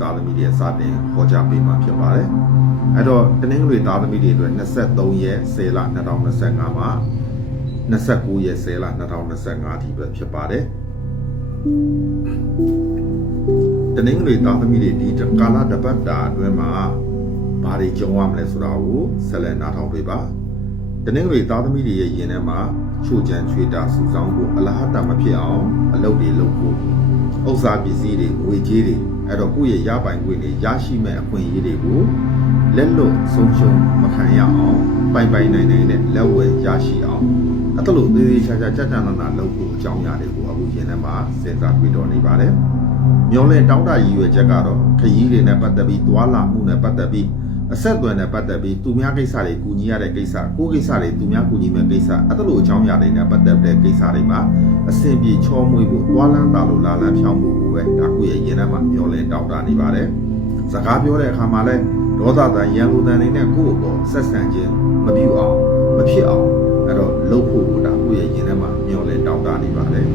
သားသမီးတွေစတင်ဟောကြားပေးမှာဖြစ်ပါတယ်အဲ့တော့တနင်္ဂနွေသားသမီးတွေအတွက်23ရက်10လ2025မှာ29ရက်10လ2025ဒီပဲဖြစ်ပါတယ်တနင်္ဂနွေသားသမီးတွေဒီကာလတပတ်တာအတွင်းမှာဘာတွေကြုံရမလဲဆိုတာကိုဆက်လက်နားထောင်ပေးပါတနင်္ဂနွေသားသမီးတွေရဲ့ယင်ထဲမှာချို့ချံချွေတာစုဆောင်းဖို့အလားတမဖြစ်အောင်အလုပ်တွေလုပ်ဖို့ဥစ္စာပစ္စည်းတွေငွေကြေးတွေအဲ့တော့ကိုယ့်ရဲ့ရပိုင်ခွင့်တွေရရှိမဲ့အခွင့်အရေးတွေကိုလက်လွတ်ဆုံးရှုံးမခံရအောင်ပိုင်နိုင်နဲ့လက်ဝယ်ရရှိအောင်အဲ့ဒါလို့သေးသေးချာချာကြကြနာနာလုပ်ဖို့အကြောင်းအရာတွေကိုအခုယင်ထဲမှာစဉ်းစားပြီးတော့နေပါတယ်မျောလင့်တောင်းတရည်ရွယ်ချက်ကတော့ခရီးတွေနဲ့ပတ်သက်ပြီးသွာလာမှုနဲ့ပတ်သက်ပြီးအဆက်အသွယ်နဲ့ပတ်သက်ပြီးသူများကိစ္စတွေကူညီရတဲ့ကိစ္စကိုကိစ္စတွေသူများကူညီမဲ့ကိစ္စအဲ့ဒါလိုအကြောင်းအရာတွေနဲ့ပတ်သက်တဲ့ကိစ္စတွေမှာအဆင်ပြေချောမွေ့ဖို့တွားလန်းတာလို့လာလန်းဖြောင်းဖို့ပဲဒါကိုရဲ့ရင်ထဲမှာမျောလင်းတောင်းတနေပါတယ်စကားပြောတဲ့အခါမှာလဲဒေါသတန်ရန်လိုတန်တွေနဲ့ကိုယ့်အပေါ်ဆက်ဆံခြင်းမပြုအောင်မဖြစ်အောင်အဲ့တော့လုပ်ဖို့ဒါကိုရဲ့ရင်ထဲမှာမျောလင်းတောင်းတနေပါတယ်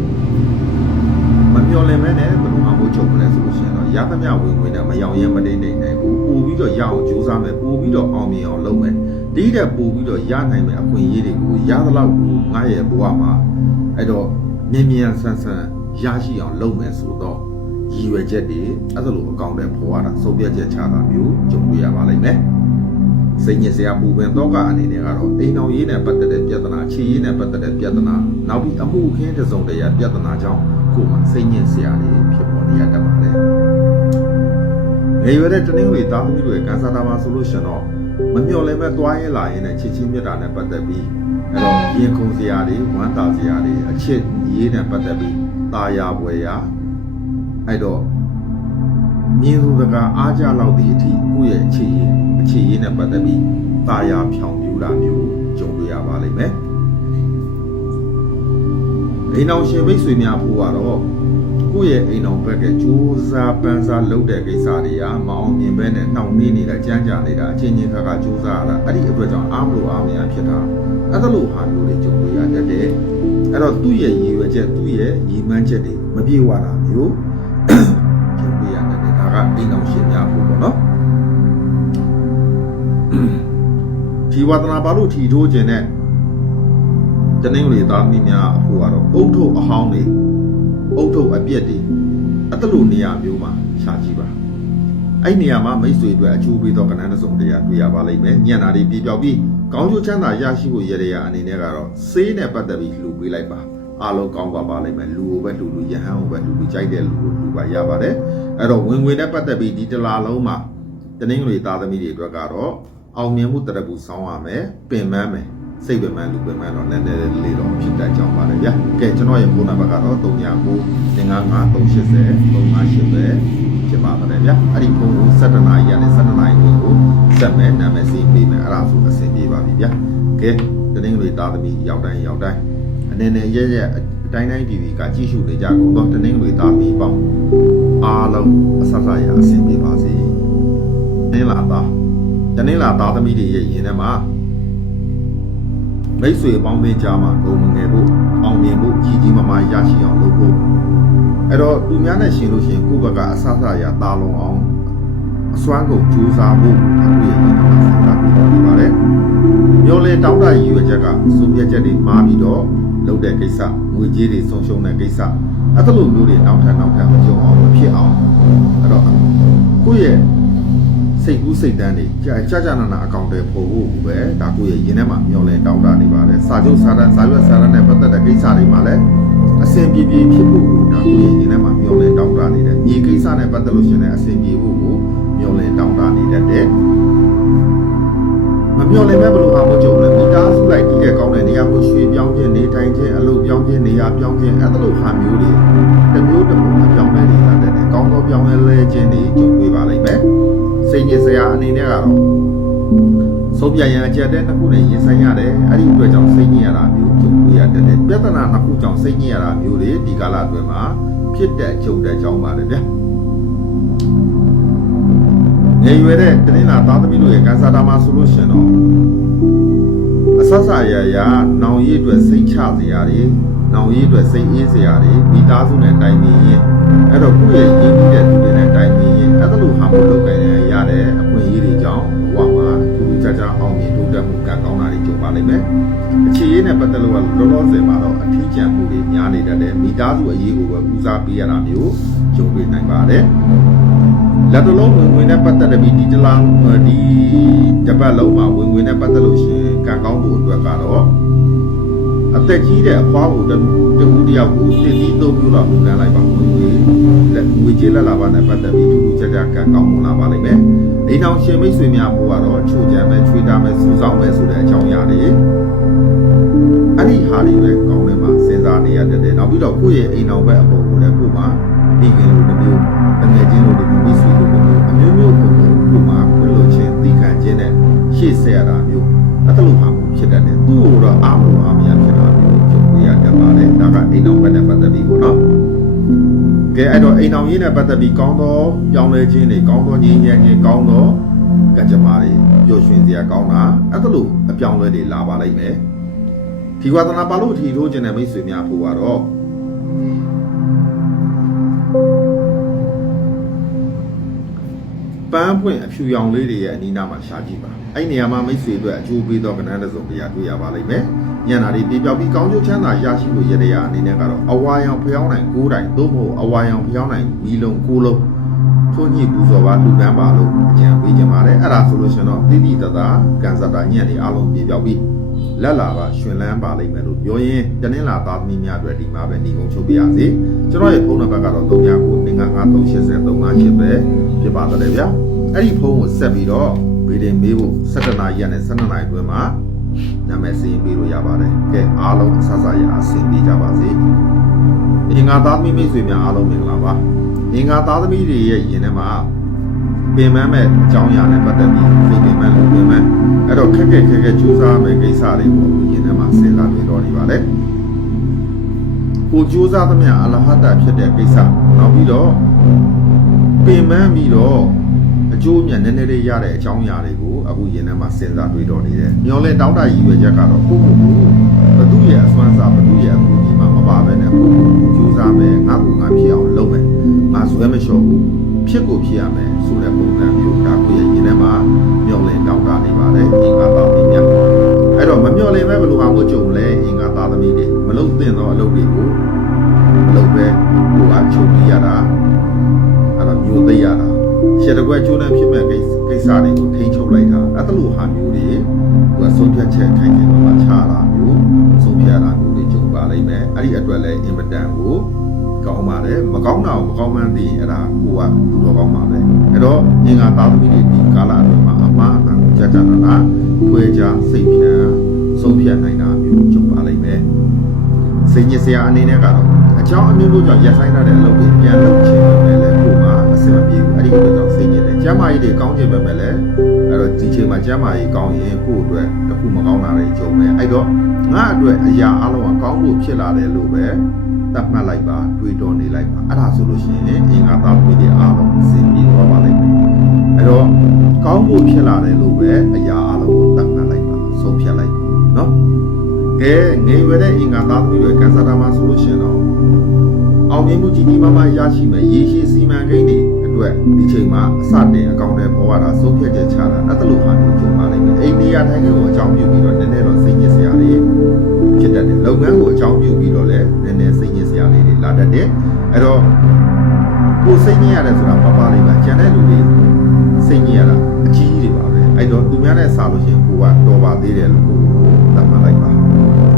မမျောလင်းမဲနဲ့ဘယ်လိုမှမချုပ်မလဲဆိုလို့ရှိရင်တော့ရသမျှဝင်ဝင်နဲ့မယောင်ရဲမတိတ်တိတ်နိုင်ဘူးပို့ပြီးတော့ရအောင်ကြိုးစားမယ်ပို့ပြီးတော့အောင်မြင်အောင်လုပ်မယ်ဒီတဲ့ပို့ပြီးတော့ရနိုင်မယ်အခွင့်အရေးတွေကိုရသလောက်ကိုငါရဲ့ဘဝမှာအဲ့တော့မြန်ဆန်ရရှိအောင်လုပ်မယ်ဆိုတော့ရည်ရွယ်ချက်တွေအဲ့ဒါလိုအကောင့်တွေပေါ်လာတာဆုံးဖြတ်ချက်ချတာမျိုးကြုံတွေ့ရပါလိမ့်မယ်စိတ်ညစ်စရာပူပင်တော့ကအနေနဲ့ကတော့အိမ်အောင်ရေးနဲ့ပတ်သက်တဲ့ပြဿနာခြေရေးနဲ့ပတ်သက်တဲ့ပြဿနာနောက်ပြီးအမှုအခင်းတစ်စုံတရာပြဿနာကြောင့်ကိုယ်မှာစိတ်ညစ်စရာတွေဖြစ်ပေါ်နေရတတ်ပါတယ်ငယ်ရွယ်တဲ့တနင်္ဂနွေသားသမီးတွေကန်ဆာတာမှာဆိုလို့ရှင်တော့မမျှော်လင့်မဲ့တွားရဲလာရင်နဲ့ချစ်ချင်းမြတ်တာနဲ့ပတ်သက်ပြီးအဲ့တော့ရင်ခုန်စရာတွေဝမ်းသာစရာတွေအချစ်ရေးနဲ့ပတ်သက်ပြီးตาယာပွဲရာအဲ့တော့မြင်းစုတကာအားကြလောက်သည့်အထိကိုယ့်ရဲ့အခြေရေးနဲ့ပတ်သက်ပြီးตาယာဖြောင်ပြူတာမျိုးကြုံတွေ့ရပါလိမ့်မယ်အိမ်အောင်ရှင်မိတ်ဆွေများဖို့ကတော့ကိုယ့်ရဲ့အိမ်အောင်ဘက်ကကြိုးစားပန်းစားလုပ်တဲ့ကိစ္စတွေကမအောင်မြင်ပဲနဲ့နှောင့်နှေးနေတာကြမ်းကြနေတာအချင်းချင်းခါကြိုးစားရတာအဲ့ဒီအတွက်ကြောင့်အားမလို့အားမရဖြစ်တာအဲ့ဒါလိုဟာမျိုးတွေကြုံတွေ့ရတတ်တယ်အဲ့တော့သူ့ရဲ့ရည်ရွယ်ချက်သူ့ရဲ့ရည်မှန်းချက်တွေမပြေဝတာမျိုးကြုံတွေ့ရတတ်တယ်ဒါကအိမ်အောင်ရှင်များဖို့ပေါ့နော်ဒီဝါသနာပါလို့ထီထိုးခြင်းနဲ့တနင်္ဂနွေသားသမီးများအဖို့ကတော့အုတ်ထုတ်အဟောင်းတွေအုတ်ထုတ်အပြက်တွေအဲ့ဒါလိုနေရာမျိုးမှာရှာကြည့်ပါအဲ့နေရာမှာမိတ်ဆွေတွေအကျိုးပေးသောကဏ္ဍတစ်စုံတရာတွေ့ရပါလိမ့်မယ်ညံ့တာတွေပြေပြောက်ပြီးကောင်းကျိုးချမ်းသာရရှိဖို့ရတဲ့အနေနဲ့ကတော့ဆေးနဲ့ပတ်သက်ပြီးလှူပေးလိုက်ပါအားလုံးကောင်းပါလိမ့်မယ်လူကိုပဲလှူရဟန်းကိုပဲလှူကြိုက်တဲ့လူကိုလှူပါရပါတယ်အဲ့တော့ဝင်ငွေနဲ့ပတ်သက်ပြီးဒီတလားလုံးမှာတနင်္ဂနွေသားသမီးတွေအတွက်ကတော့အောင်မြင်မှုတရပူဆောင်းရမယ်ပင်ပန်းမယ်စိတ်ပင်ပန်းလူပင်ပန်းတော့နည်းနည်းလေးတော့ဖြစ်တတ်ကြောင်းပါတယ်ဗျာကဲကျွန်တော်ရဲ့ဖုန်းနံပါတ်ကတော့3993803580ပဲဖြစ်ပါတယ်ဗျာအဲ့ဒီဖုန်းကို17နာရီကနေ17နာရီကိုဆက်မယ်နာမည်စီးပေးမယ်အဲ့ဒါဆိုအဆင်ပြေပါပြီဗျာကဲတနင်္ဂနွေသားသမီးရောက်တိုင်းအနေနဲ့ရဲအတိုင်းပြည်ကကြည့်ရှုနေကြကုန်တော့တနင်္ဂနွေသားသမီးပေါင်းအားလုံးအဆရအဆင်ပြေပါစေတနင်္လာသားသမီးတွေရဲ့ယင်ထဲမှာမိတ်ဆွေပေါင်းပေးကြမှာဂုံမငယ်ဖို့အောင်မြင်ဖို့ကြီးမားရရှိအောင်လုပ်ဖို့အဲ့တော့သူများနဲ့ရှင်လို့ရှိရင်ကိုယ့်ဘက်ကအဆရတာလုံအောင်အစွမ်းကုန်ကြိုးစားဖို့အခုရဲ့ယင်ထဲမှာစဉ်းစားပြီးတော့နေပါတယ်မျောလင်းတောင်းတရည်ရွယ်ချက်ကစုပြည့်ချက်တွေမှားပြီးတော့လုပ်တဲ့ကိစ္စငွေကြေးတွေဆုံးရှုံးတဲ့ကိစ္စအဲ့လိုမျိုးတွေနောက်ထပ်မကြုံအောင်မဖြစ်အောင်အဲ့တော့ကိုယ့်ရဲ့စိတ်ကူးစိတ်တန်းတွေကြာနာအကောင့်တွေပို့ဖို့ပဲဒါကိုရဲ့ရင်းထဲမှာမျောလင်းတောင်းတနေပါတယ်စာချုပ်စာတမ်းနဲ့ပတ်သက်တဲ့ကိစ္စတွေမှာလည်းအဆင်ပြေဖြစ်ဖို့ဒါကိုရဲ့ရင်းထဲမှာမျောလင်းတောင်းတနေတယ်မြေကိစ္စနဲ့ပတ်သက်လို့ရှိရင်အဆင်ပြေဖို့ကိုမျောလင်းတောင်းတနေတတ်တယ်မမျောလင်းမဲ့ဘယ်လိုမှမကြုံလဲမိသားစုလိုက်တည်တဲ့ကောင်းတဲ့နေရာကိုရွှေ့ပြောင်းခြင်းနေထိုင်ခြင်းအလုပ်ပြောင်းခြင်းနေရာပြောင်းခြင်းအဲ့လိုဟာမျိုးတွေတစ်မျိုးတစ်ပုံအပြောင်းလဲနေတာတဲ့ကောင်းသောပြောင်းလဲခြင်းတွေကြုံတွေ့ပါလိမ့်မယ်စိတ်ညစ်စရာအနေနဲ့ကတော့ဆုံးပြရန်အကျက်တဲ့တစ်ခုနဲ့ရင်ဆိုင်ရတယ်အဲ့ဒီအတွက်ကြောင့်စိတ်ညစ်ရတာမျိုးကြုံတွေ့ရတဲ့ပြဿနာတစ်ခုကြောင့်စိတ်ညစ်ရတာမျိုးတွေဒီကာလအတွင်းမှာဖြစ်တဲ့ကြုံတဲ့ကြောင်းပါတယ်ဗျာငယ်ရွယ်တဲ့တနင်္လာသားသမီးတို့ရဲ့ကန်ဆာတာမှာဆိုလို့ရှင်တော့အဆဆရနောင်ရည်အတွက်စိတ်ချစရာတွေနောင်ရည်အတွက်စိတ်အေးစရာတွေမိသားစုနဲ့တိုင်ပင်ရင်အဲ့တော့ကိုယ့်ရဲ့ရင်းနှီးတဲ့သူတွေနဲ့တိုင် ကိုင်းပြီးအဲ့ဒါလိုဟာမလုပ်ကိုင်းရတဲ့အခွင့်အရေးတွေကြောင့်ဘဝမှာထူးထူးခြားခြားအောင်မြင်တိုးတက်မှုကံကောင်းတာတွေကြုံပါလိမ့်မယ်အခြေရေးနဲ့ပတ်သက်လို့လောလောဆယ်မှာတော့အထီးကျန်မှုတွေများနေတတ်တယ်မိသားစုအရေးကိုပဲဦးစားပေးရတာမျိုးကြုံတွေ့နိုင်ပါတယ်လက်တလုံးဝင်နဲ့ပတ်သက်ပြီးဒီတပတ်လုံးမှာဝင်နဲ့ပတ်သက်လို့ရှင်ကံကောင်းဖို့အတွက်ကတော့အသက်ကြီးတဲ့အဖွားကိုတဦးတယောက်ကိုတည်တည်သုံးမျိုးတော့လူကန်းလိုက်ပါငွေကြေးလက်လာပါနဲ့ပတ်သက်ပြီးထူးထူးခြားခြားကံကောင်းမှုလာပါလိမ့်မယ်အိမ်အောင်ရှင်မိတ်ဆွေများဖို့ကတော့ချိုးချမ်းပဲချွေးတာပဲစူးစောင်းပဲဆိုတဲ့အကြောင်းအရာတွေအဲ့ဒီဟာတွေပဲကောင်းတယ်မှာစဉ်းစားနေရတဲ့နောက်ပြီးတော့ကိုယ့်ရဲ့အိမ်အောင်ပဲအပေါ်ကိုလည်းကိုယ်မှာဒီကလေးလိုတစ်မျိုးတကယ်ချင်းလိုတစ်မျိုးမိတ်ဆွေလိုတစ်မျိုးအမျိုးမျိုးကိုကိုယ်မှာခွင့်လို့ချင်းသိခံခြင်းနဲ့ရှေ့ဆက်ရတာမျိုးအဲ့လိုဟာမျိုးဖြစ်တတ်တယ်သူ့ကိုတော့အားမလို့အားမရဖြစ်တာမျိုးကြုံရတတ်ပါတယ်ဒါကအိမ်အောင်ပဲနဲ့ပတ်သက်ပြီးကိုနော်ကဲအဲ့တော့အိမ်အောင်ရေးနဲ့ပတ်သက်ပြီးကောင်းသောပြောင်းလဲခြင်းတွေကောင်းသောငြိမ်းချမ်းခြင်းကောင်းသောကံကြမ္မာတွေပျော်ရွှင်စရာကောင်းတာအဲ့လိုအပြောင်းလဲတွေလာပါလိမ့်မယ်ဒီဝါသနာပါလို့ထီထိုးခြင်းနဲ့မိတ်ဆွေများဖို့ကတော့ပန်းပွင့်အဖြူရောင်လေးတွေရဲ့အနီးနားမှာရှားကြည့်ပါအဲ့နေရာမှာမိတ်ဆွေတို့အကျိုးပေးသောကဏ္ဍတစ်စုံတရာတွေ့ရပါလိမ့်မယ်ညံ့တာတွေပြေပြောက်ပြီးကောင်းကျိုးချမ်းသာရရှိဖို့ရတဲ့အနေနဲ့ကတော့အဝါရောင်ဖျောင်းနိုင်9တိုင်သို့မဟုတ်အဝါရောင်ဖျောင်းနိုင်မီလုံး9လုံးထိုးညှိပူဇော်ပါလူကန်းပါလို့အကြံပေးကြပါတယ်အဲ့ဒါဆိုလို့ရှင်တော့တိတိတသာကန်စတာညံ့တွေအလုံးပြေပြောက်ပြီးလက်လာပါရှင်လန်းပါလိမ့်မယ်လို့ပြောရင်တနင်္လာသားသမီးများအတွက်ဒီမှာပဲညီကုန်းချုပ်ပြရစီကျွန်တော်ရဲ့ဖုန်းနံပါတ်ကတော့39938358ပဲဖြစ်ပါတယ်ဗျာအဲ့ဒီဖုန်းကိုဆက်ပြီးတော့ဗီဒီယိုမေးဖို့17နာရီနဲ့12နာရီအတွင်းမှာနာမည်စာရင်းပေးလို့ရပါတယ်ကဲအားလုံးအဆဆရအဆင်ပြေကြပါစေအင်္ဂါသားသမီးမိတ်ဆွေများအားလုံးမင်္ဂလာပါအင်္ဂါသားသမီးတွေရဲ့ယင်ထဲမှာပင်ပန်းမဲ့အကြောင်းအရာနဲ့ပတ်သက်ပြီးစိတ်ပင်ပန်းလူပင်ပန်းအဲ့တော့ခက်ကြိုးစားမယ်ကိစ္စတွေကိုယင်ထဲမှာစဉ်းစားတွေ့တော်နေပါလေကိုကြိုးစားသမျှအလဟတဖြစ်တဲ့ကိစ္စနောက်ပြီးတော့ပင်ပန်းပြီးတော့အကျိုးအမြတ်နည်းနည်းလေးရတဲ့အကြောင်းအရာတွေကိုအခုယင်ထဲမှာစဉ်းစားတွေ့တော်နေတယ်မျောလဲတောင်းတရည်ရွယ်ချက်ကတော့ကိုယ့်ဘသူရဲ့အစွမ်းစားဘသူရဲ့အကူအညီမှာမပါဘဲနဲ့ကိုကြိုးစားမယ်ငါ့ကိုငါဖြစ်အောင်လုပ်မယ်ငါဇွဲမလျှော့ဘူးဖြစ်ကိုဖြစ်ရမယ်ဆိုတဲ့ပုံစံမျိုးဒါကိုရဲ့ယင်ထဲမှာမျောလဲတောင်းတနေပါတယ်အင်္ဂါသားသမီးများအဲ့တော့မမျောလဲပဲဘယ်လိုမှမကြုံလဲအင်္ဂါသားသမီးတွေမလုပ်သင့်သောအလုပ်တွေကိုမလုပ်ပဲကိုကချုပ်ပြရတာအဲ့တော့မျိုးသိရတာရှယ်တကွက်ကျိုးနဲ့ဖြစ်မဲ့ကိစ္စတွေကိုထိန်းချုပ်လိုက်တာအဲ့လိုဟာမျိုးတွေကဆုံးဖြတ်ချက်ခိုင်ခိုင်မာမာချတာမျိုးဆုံးဖြတ်တာမျိုးတွေကြုံပါလိမ့်မယ်အဲ့ဒီအတွက်လည်းအင်မတန်ကိုကောင်းပါတယ်မကောင်းတာကိုမကောင်းမှန်းသိရင်အဲ့ဒါကိုကသူတော်ကောင်းပါပဲအဲ့တော့အင်္ဂါသားသမီးတွေဒီကာလအတွင်းမှာအမှားအမှန်ကိုကြကြနာခွဲခြားစိတ်ဖြန်ဆုံးဖြတ်နိုင်တာမျိုးကြုံပါလိမ့်မယ်စိတ်ညစ်စရာအနေနဲ့ကတော့အကြောင်းအမျိုးမျိုးကြောင့်ရပ်ဆိုင်းတဲ့အလုပ်တွေပြန်လုပ်ချင်တယ်လေကိုမှအဆင်မပြေဘူးအဲ့ဒီအတွက်ကြောင့်စိတ်ညစ်တယ်ကျမ်းမာရေးတွေကောင်းချင်ပေမဲ့လည်းအဲ့တော့ဒီချိန်မှာကျမ်းမာရေးကောင်းရင်ကိုယ့်အတွက်တစ်ခုမကောင်းတာတွေကြုံမယ်အဲ့တော့ငါအတွက်အရာအလုံးကကောင်းဖို့ဖြစ်လာတယ်လို့ပဲသတ်မှတ်လိုက်ပါတွေးတော်နေလိုက်ပါအဲ့ဒါဆိုလို့ရှိရင်အင်္ဂါသားတွေအားလုံးအဆင်ပြေသွားပါလိမ့်မယ်အဲ့တော့ကောင်းဖို့ဖြစ်လာတယ်လို့ပဲအရာအလုံးကိုသတ်မှတ်လိုက်ပါဆုံးဖြတ်လိုက်ပါနော်ကဲငယ်ရွယ်တဲ့အင်္ဂါသားတွေကန်ဆာတာမှာဆိုလို့ရှိရင်တော့အောင်မြင်မှုကြီးကြီးမားမားရရှိမယ်ရေရှည်စီမံကိန်းတွေအတွက်ဒီချိန်မှာအစတင်အကောင့်ထဲပေါ်လာတာဆုံးဖြတ်ချက်ချတာအဲ့လိုဟာမျိုးကြုံပါလိမ့်မယ်အိန္ဒိယတိုင်းကိုအကြောင်းပြုပြီးတော့နည်းနည်းတော့စိတ်ညစ်စရာတွေဖြစ်တတ်တယ်လုပ်ငန်းကိုအကြောင်းပြုပြီးတော့လည်းနည်းနည်းစိတ်ညစ်စရာလေးတွေလာတတ်တယ်အဲ့တော့ကိုစိတ်ညစ်ရတယ်ဆိုတာပပလေးပါကျန်တဲ့လူတွေစိတ်ညစ်ရတာအကြီးကြီးတွေပါပဲအဲ့တော့သူများနဲ့စားလို့ရှိရင်ကိုကတော်ပါသေးတယ်လို့ကိုသတ်မှတ်လိုက်ပါ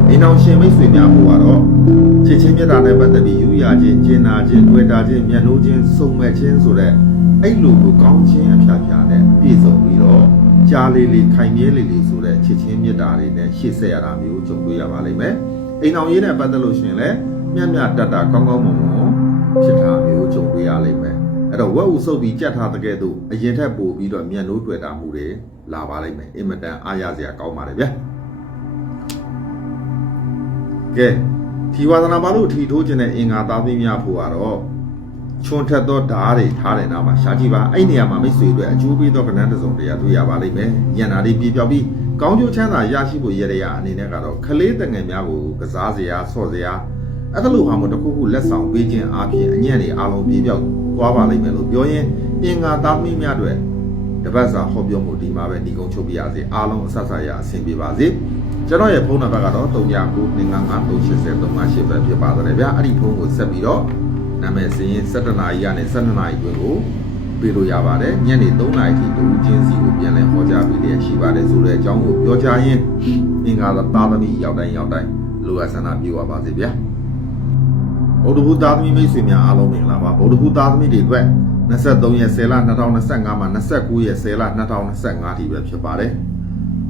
အိမ်အောင်ရှင်မိတ်ဆွေများဖို့ကတော့ချစ်ချင်းမြတ်တာနဲ့ပတ်သက်ပြီးယူရခြင်းကျင်နာခြင်းတွေ့တာခြင်းမျက်နှာချင်းစုံမဲ့ခြင်းဆိုတဲ့အဲ့လိုကိုကောင်းခြင်းအဖျားဖျားနဲ့ပြည့်စုံပြီးတော့ကြားလေးလေးခိုင်မြဲလေးလေးဆိုတဲ့ချစ်ချင်းမြတ်တာတွေနဲ့ရှေ့ဆက်ရတာမျိုးကြုံတွေ့ရပါလိမ့်မယ်အိမ်အောင်ရေးနဲ့ပတ်သက်လို့ရှိရင်လည်းမြတ်မြတ်တတ်တာကောင်းကောင်းမွန်မွန်ဖြစ်တာမျိုးကြုံတွေ့ရလိမ့်မယ်အဲ့တော့ဝက်ဥဆုပ်ပြီးကြက်ထားတဲ့ကဲ့သို့အရင်ထက်ပိုပြီးတော့မျက်နှာတွေ့တာမှုတွေလာပါလိမ့်မယ်အင်မတန်အားရစရာကောင်းပါတယ်ဗျာကဲဒီဝါသနာပါလို့ထီထိုးခြင်းတဲ့အင်္ဂါသားသမီးများဖို့ကတော့ချွန်ထက်သောဓာတ်တွေထားတဲ့နာမှာရှားကြည့်ပါအဲ့နေရာမှာမိတ်ဆွေတွေအကျိုးပေးသောကဏ္ဍတစ်စုံတရာတွေ့ရပါလိမ့်မယ်ညံတာတွေပြေပြောက်ပြီးကောင်းကျိုးချမ်းသာရရှိဖို့ရတဲ့အနေနဲ့ကတော့ခလေးတငယ်များကိုကစားစရာဆော့စရာအဲ့ဒါလိုဟာမျိုးတစ်ခုခုလက်ဆောင်ပေးခြင်းအပြင်အညံ့တွေအားလုံးပြေပြောက် သွားပါလိမ့်မယ်လို့ပြောရင်အင်္ဂါသားသမီးများတွေတပတ်စာဟောပြောမှုဒီမှာပဲညီကုန်းချုပ်ပြရစေအားလုံးအဆက်ဆက်ရအဆင်ပြေပါစေကျွန်တော်ရဲ့ဖုန်းနံပါတ်ကတော့395-280-358ပဲဖြစ်ပါတယ်ဗျာအဲ့ဒီဖုန်းကိုဆက်ပြီးတော့နာမည်စရင်7နာရီကနေ12နာရီတွင်ကိုပေးလို့ရပါတယ်ညနေ3နာရီထိတူချင်းစီကိုပြန်လဲဟောကြားပေးရရှိပါတယ်ဆိုတဲ့အကြောင်းကိုပြောချရင်အင်္ဂါသားသမီးရောက်တိုင်းလိုအပ်ဆန္ဒပြုပါစေဗျာဗုဒ္ဓဘုသားသမီးမိတ်ဆွေများအားလုံးမင်္ဂလာပါဗုဒ္ဓဘုသားသမီးတွေအတွက်23ရက်10လ2025မှာ29ရက်10လ2025ထိပဲဖြစ်ပါတယ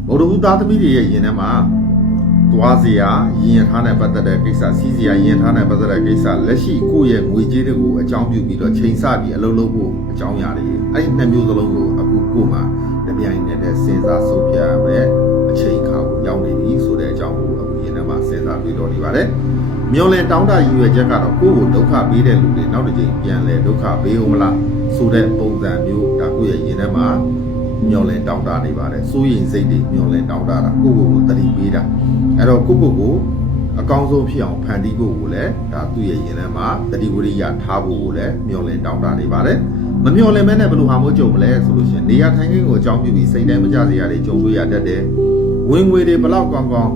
်ဗုဒ္ဓဘုသားသမီးတွေရဲ့ယင်ထဲမှာသွားစရာယင်ထားနဲ့ပတ်သက်တဲ့ကိစ္စစီးစရာယင်ထားနဲ့ပတ်သက်တဲ့ကိစ္စလက်ရှိကိုယ့်ရဲ့ငွေကြေးတွေကိုအကြောင်းပြုပြီးတော့ချိန်ဆပြီးအလုပ်လုပ်ဖို့အကြောင်းအရာတွေအဲ့ဒီနှစ်မျိုးစလုံးကိုအခုကိုယ်မှာတပြိုင်နက်တည်းစဉ်းစားဆုံးဖြတ်ရမယ်အချိန်ခါကိုရောက်နေပြီဆိုတဲ့အကြောင်းကိုအခုယင်ထဲမှာစဉ်းစားပြီးတော့နေပါတယ်မျောလင်တောင်းတရည်ရွယ်ချက်ကတော့ကိုယ့်ကိုဒုက္ခပေးတဲ့လူတွေနောက်တစ်ချိန်ပြန်လဲဒုက္ခပေးဦးမလားဆိုတဲ့ပုံစံမျိုးဒါကိုယ့်ရဲ့ယင်ထဲမှာမျောလင်တောင်းတနေပါတယ်စိုးရိမ်စိတ်တွေမျောလင်တောင်းတတာကိုယ့်ကိုတတိပေးတာအဲ့တော့ကိုအကောင်းဆုံးဖြစ်အောင်ဖန်တီးဖို့ကိုလည်းဒါသူ့ရဲ့ယင်ထဲမှာတတိဝရိယထားဖို့ကိုလည်းမျောလင်တောင်းတနေပါတယ်မမျောလင်မဲနဲ့ဘယ်လိုဟာမျိုးကြုံမလဲဆိုလို့ရှိရင်နေရာထိုင်ခင်းကိုအကြောင်းပြုပြီးစိတ်တိုင်းမကြစရာတွေကြုံတွေ့ရတတ်တယ်ဝင်ငွေတွေဘလောက်ကောင်းကောင်း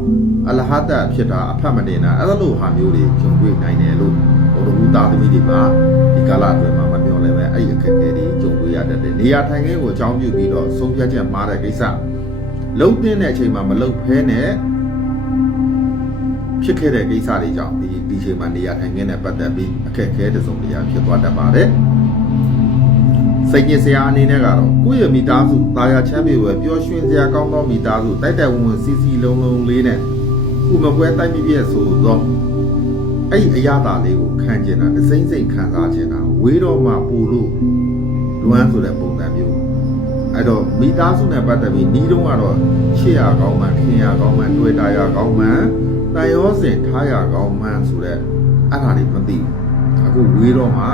အလဟတဖြစ်တာအဖတ်မတင်တာအဲ့လိုဟာမျိုးတွေကြုံတွေ့နိုင်တယ်လို့ဘုဒ္ဓဘုသားသမီးတွေမှာဒီကာလအတွင်းမှာမမျောလဲပဲအဲ့ဒီအခက်အခဲတွေကြုံတွေ့ရတတ်တယ်နေရာထိုင်ခင်းကိုအကြောင်းပြုပြီးတော့ဆုံးဖြတ်ချက်မှားတဲ့ကိစ္စလုံးတဲ့အချိန်မှာမလုံးဖဲနဲ့ဖြစ်ခဲ့တဲ့ကိစ္စတွေကြောင့်ဒီချိန်မှာနေရာထိုင်ခင်းနဲ့ပတ်သက်ပြီးအခက်အခဲတစုံတရာဖြစ်သွားတတ်ပါတယ်စိတ်ညစ်စရာအနေနဲ့ကတော့ကိုယ့်ရဲ့မိသားစုတာယာချမ်းမြေဝယ်ပျော်ရွှင်စရာကောင်းသောမိသားစုတိုက်တိုက်ဝန်းဝန်းစီစီလုံးလုံးလေးနဲ့ဥမကွဲတိုက်ပြည့်ဆိုတော့အဲ့ဒီအရာသားလေးကိုခံကျင်တာတစိမ့်စိမ့်ခံစားကျင်တာဝေးတော့မှပူလို့လွမ်းဆိုတဲ့ပုံစံမျိုးအဲ့တော့မိသားစုနဲ့ပတ်သက်ပြီးဤတုန်းကတော့ချစ်ရကောင်းမှခင်ရကောင်းမှတွေ့တာရကောင်းမှတန်ရောစင်ထားရကောင်းမှဆိုတဲ့အဲ့ဒါတွေမသိဘူးအခုဝေးတော့မှ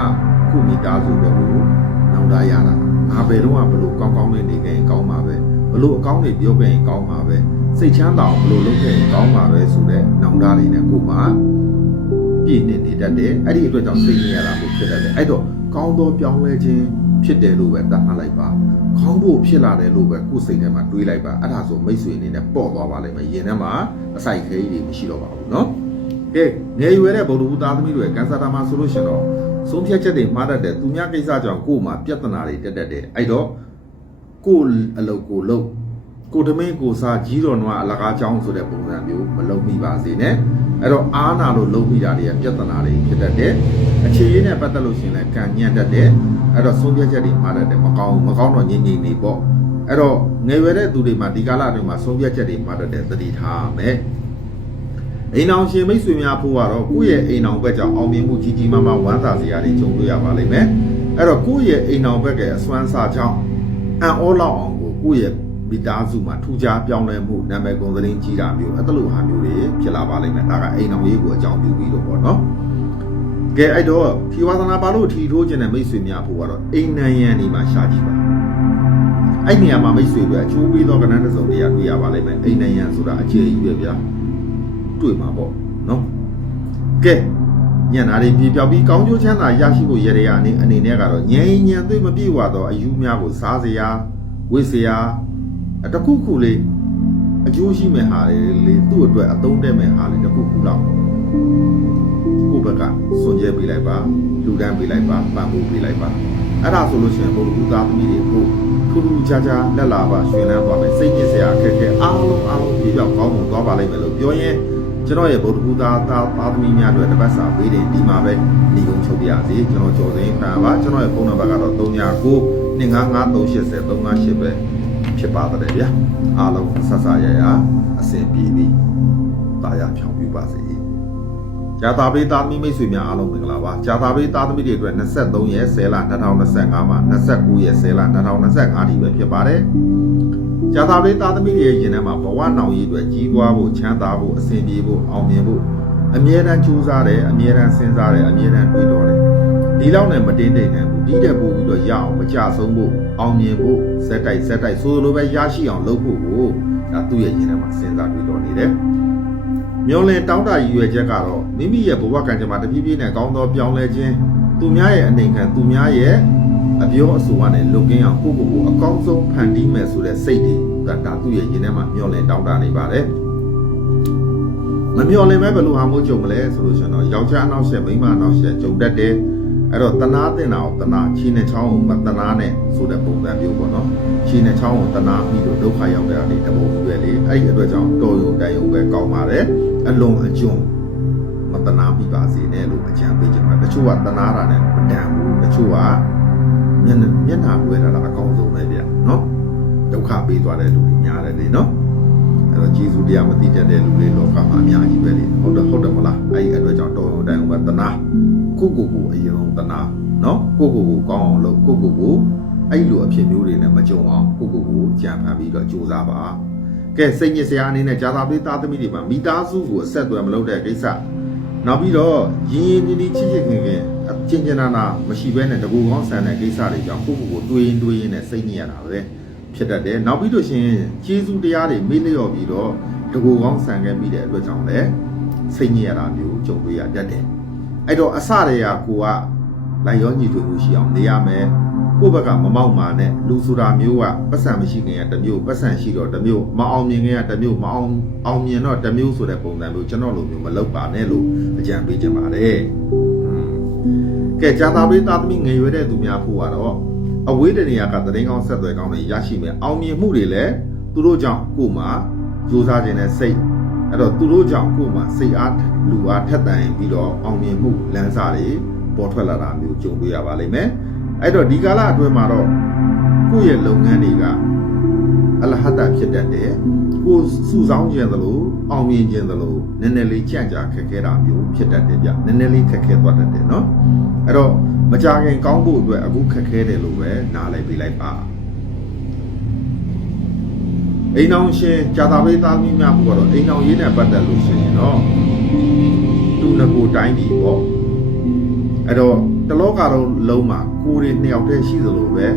ခုမိသားစုတော့နောင်တရတာငါဘယ်တော့မှဘလို့ကောင်းကောင်းလေးနေခဲ့ရင်ကောင်းမှာပဲဘလို့အကောင်းတွေပြောခဲ့ရင်ကောင်းမှာပဲစိတ်ချမ်းသာအောင်ဘလို့လုပ်ခဲ့ရင်ကောင်းမှာပဲဆိုတဲ့နောင်တလေးနဲ့ကိုမှပြည့်နေတတ်တယ်အဲ့ဒီအတွက်ကြောင့်စိတ်ညစ်ရတာမျိုးဖြစ်တတ်တယ်အဲ့တော့ကောင်းသောပြောင်းလဲခြင်းဖြစ်တယ်လို့ပဲသတ်မှတ်လိုက်ပါခေါင်းဖို့ဖြစ်လာတယ်လို့ပဲကိုယ်စိတ်ထဲမှာတွေးလိုက်ပါအဲ့ဒါဆိုမိတ်ဆွေအနေနဲ့ပေါ့သွားပါလိမ့်မယ်ယင်ထဲမှာအစိုက်ခဲကြီးတွေမရှိတော့ပါဘူးเนาะကဲငယ်ရွယ်တဲ့ဗုဒ္ဓဘုသားသမီးတွေကကန်ဆာတာမှာဆိုလို့ရှင်တော့ဆုံးဖြတ်ချက်တွေမှားတတ်တယ်သူများကိစ္စကြောင့်ကိုယ်မှာပြဿနာတွေတက်တတ်တယ်အဲ့တော့ကိုယ်အလုပ်ကိုလုပ်ကိုတမင်းကိုစားကြီးတော်နွားအလကားကြောင်းဆိုတဲ့ပုံစံမျိုးမလုပ်မိပါစေနဲ့အဲ့တော့အားနာလို့လုပ်မိတာတွေကပြဿနာတွေဖြစ်တတ်တယ်အခြေရင်းနဲ့ပတ်သက်လို့ရှင်လည်းကံညံ့တတ်တယ်အဲ့တော့ဆုံးဖြတ်ချက်တွေမှားတတ်တယ်မကောင်းတော့ငြိမ့်နေပေါ့အဲ့တော့ငယ်ရွယ်တဲ့သူတွေမှာဒီကာလအတွင်းမှာဆုံးဖြတ်ချက်တွေမှားတတ်တယ်သတိထားမယ်အိမ်အောင်ရှင်မိတ်ဆွေများဖို့ကတော့ကိုယ့်ရဲ့အိမ်အောင်ဘက်ကြောင့်အောင်မြင်မှုကြီးကြီးမားမားဝမ်းသာစရာတွေကြုံတွေ့ရပါလိမ့်မယ်အဲ့တော့ကိုယ့်ရဲ့အိမ်အောင်ဘက်ကအစွမ်းစားကြောင့်အံ့ဩလောက်အောင်ကိုယ့်ရဲ့မိသားစုမှာထူးခြားပြောင်းလဲမှုနာမည်ကုန်သတင်းကြီးတာမျိုးအဲ့လိုဟာမျိုးတွေဖြစ်လာပါလိမ့်မယ်ဒါကအိမ်အောင်ရေးကိုအကြောင်းပြုပြီးတော့ပေါ့နော်ကဲအဲ့တော့ထီဝါသနာပါလို့ထီထိုးခြင်းတဲ့မိတ်ဆွေများဖို့ကတော့အိမ်နံရံနေမှာရှာကြည့်ပါအဲ့နေရာမှာမိတ်ဆွေတွေအချိုးပြီးတော့ကဏ္ဍတစ်စုံတရာတွေ့ရပါလိမ့်မယ်အိမ်နံရံဆိုတာအခြေကြီးပဲဗျာတွေ့မှာပေါ့နော်ကဲညံ့တာတွေပြေပြောက်ပြီးကောင်းကျိုးချမ်းသာရရှိဖို့ရရအနေနဲ့ကတော့ငြိမ်ညံသွေးမပြေဝတော့အယူများကိုစားစရာဝိစရာတခုခုလေးအကျိုးရှိမဲ့ဟာလေးသူ့အတွက်အသုံးတဲ့မဲ့ဟာလေးတခုခုလောက်ကိုယ့်ဘက်ကစွန့်ကြဲပေးလိုက်ပါလူတန်းပေးလိုက်ပါပံ့ပိုးပေးလိုက်ပါအဲ့ဒါဆိုလို့ရှိရင်ဘုရားသားသမီးတွေကိုထူးထူးခြားခြားလက်လာပါရွှင်လန်းသွားမယ်စိတ်ညစ်စရာအခက်အခဲအားလုံးပြေပြောက်ကောင်းမှုသွားပါလိမ့်မယ်လို့ပြောရင်ကျွန်တော်ရဲ့ဗုဒ္ဓဘုရားသားသမီးများတွေတပတ်စာပေးတယ်ဒီမှာပဲညီကုန်းချုပ်ပြရစီကျွန်တော်ကြော်စင်းခံပါကျွန်တော်ရဲ့ဖုန်းနံပါတ်ကတော့395-280-358ပဲဖြစ်ပါတယ်ဗျာအားလုံးဆက်ဆရအဆင်ပြေပြီးတာယာဖြောင်းပြပါစေဂျာတာပေးသားသမီးမိတ်ဆွေများအားလုံးမင်္ဂလာပါဂျာတာပေးသားသမီးတွေအတွက်23ရက်10လ2025မှာ29ရက်10လ2025ဒီပဲဖြစ်ပါတယ်ဂျာတာပေးသားသမီးတွေရဲ့ရင်ထဲမှာဘဝနောင်ရည်အတွက်ကြီးပွားဖို့ချမ်းသာဖို့အဆင်ပြေဖို့အောင်မြင်ဖို့အမြဲတမ်းကြိုးစားတယ်အမြဲတမ်းစဉ်းစားတယ်အမြဲတမ်းတွေးတော်တယ်ဒီလောက်နဲ့မတင်းတိမ်နိုင်ဘူးဒီတက်ပို့ပြီးတော့ရအောင်မကြဆုံးဖို့အောင်မြင်ဖို့ဇက်တိုက်ဆိုလိုပဲရရှိအောင်လုပ်ဖို့ကိုဒါသူ့ရဲ့ရင်ထဲမှာစဉ်းစားတွေးတော်နေတယ်မျောလင်းတောင်းတရည်ရွယ်ချက်ကတော့မိမိရဲ့ဘဝကံကြမ္မာတဖြည်းဖြည်းနဲ့ကောင်းသောပြောင်းလဲခြင်း သူများရဲ့အနေခံသူများရဲ့အပြောအဆိုကနေလုတ်ကင်းအောင်ကိုအကောင်းဆုံးဖန်တီးမယ်ဆိုတဲ့စိတ်တွေဒါသူ့ရဲ့ရင်ထဲမှာမျောလင့်တောင်းတနေပါတယ်မမျောလင့်ပဲဘယ်လိုဟာမျိုးကြုံမလဲဆိုလို့ရှိရင်တော့ယောက်ျားအနောက်ဆက်မိန်းမအနောက်ဆက်ကြုံတတ်တယ်အဲ့တော့တနာတင်တာကိုတနာချီနဲ့ချောင်းကိုမတနာနဲ့ဆိုတဲ့ပုံစံမျိုးပေါ့နော်ချီနဲ့ချောင်းကိုတနာပြီးတော့ဒုက္ခရောက်တဲ့အရာတွေတပုံပဲလေအဲ့ဒီအတွက်ကြောင့်တော်ရုံတိုင်ရုံပဲကောင်းပါတယ်အလွန်အကျွံမတနာမိပါစေနဲ့လို့အကြံပေးချင်ပါတယ်တချို့ကတနာတာနဲ့မတန်ဘူးတချို့ကမျက်နှာပွေတာအကောင်းဆုံးပဲဗျနော်ဒုက္ခပေးသွားတဲ့လူတွေများတယ်လေနော်အဲ့တော့ဂျေဇုတရားမသိတတ်တဲ့လူတွေလောကမှာအများကြီးပဲလေဟုတ်တယ်မလားအဲ့ဒီအတွက်ကြောင့်တော်ရုံတိုင်ရုံပဲတနာကိုအရင်ဆုံးတနာနော်ကိုကောင်းအောင်လုပ်ကိုအဲ့လိုအဖြစ်မျိုးတွေနဲ့မကြုံအောင်ကိုကြံဖန်ပြီးတော့ကြိုးစားပါကဲစိတ်ညစ်စရာအနေနဲ့ဂျာသာပေးသားသမီးတွေပါမိသားစုကိုအဆက်အသွယ်မလုပ်တဲ့ကိစ္စနောက်ပြီးတော့ရင်းနှီးချစ်ခင်အချင်းချင်းနာမရှိဘဲနဲ့တကူကောင်းဆန်တဲ့ကိစ္စတွေကြောင့်ကိုတွေးရင်းနဲ့စိတ်ညစ်ရတာပဲဖြစ်တတ်တယ်နောက်ပြီးတော့ရှင်ကျေးဇူးတရားတွေမေ့လျော့ပြီးတော့တကူကောင်းဆန်ခဲ့ပြီးတဲ့အတွက်ကြောင့်လည်းစိတ်ညစ်ရတာမျိုးကြုံတွေ့ရတတ်တယ်အဲ့တော့အစတည်းကကိုကလိုက်ရောညီထွေမှုရှိအောင်နေရမယ်ကိုယ့်ဘက်ကမမောက်မာနဲ့လူဆိုတာမျိုးကပတ်စံမရှိခင်ကတမျိုးပတ်စံရှိတော့တမျိုးမအောင်မြင်ခင်ကတမျိုးမအောင်မြင်တော့တမျိုးဆိုတဲ့ပုံစံမျိုးကျွန်တော်လိုမျိုးမလုပ်ပါနဲ့လို့အကြံပေးချင်ပါတယ်ကဲဂျာတာပေးသားသမီးငယ်ရွယ်တဲ့သူများဖို့ကတော့အဝေးတနေရာကသတင်းကောင်းဆက်သွယ်ကောင်းတွေရရှိမယ်အောင်မြင်မှုတွေလည်းသူတို့ကြောင့်ကိုယ်မှာကြိုးစားခြင်းနဲ့စိတ်အဲ့တော့သူတို့ကြောင့်ကိုယ်မှာစိတ်အားလူအားထက်သန်ပြီးတော့အောင်မြင်မှုလမ်းစာတွေပေါ်ထွက်လာတာမျိုးကြုံတွေ့ရပါလိမ့်မယ်အဲ့တော့ဒီကာလအတွင်းမှာတော့ကိုယ့်ရဲ့လုပ်ငန်းတွေကအလဟတဖြစ်တတ်တယ်ကိုစုဆောင်းခြင်းသလိုအောင်မြင်ခြင်းသလိုနည်းနည်းလေးကြံ့ကြာခက်ခဲတာမျိုးဖြစ်တတ်တယ်ဗျနည်းနည်းလေးခက်ခဲသွားတတ်တယ်နော်အဲ့တော့မကြခင်ကောင်းဖို့အတွက်အခုခက်ခဲတယ်လို့ပဲနားလည်ပေးလိုက်ပါအိမ်အောင်ရှင်ဂျာတာပေးသားမိများဖို့ကတော့အိမ်အောင်ရေးနဲ့ပတ်သက်လို့ရှိရင်တော့သူငကိုတိုင်းပြီပေါ့အဲ့တော့တလောကတော့လုံးမှာကိုယ်တွေနှစ်ယောက်တည်းရှိသလိုပဲ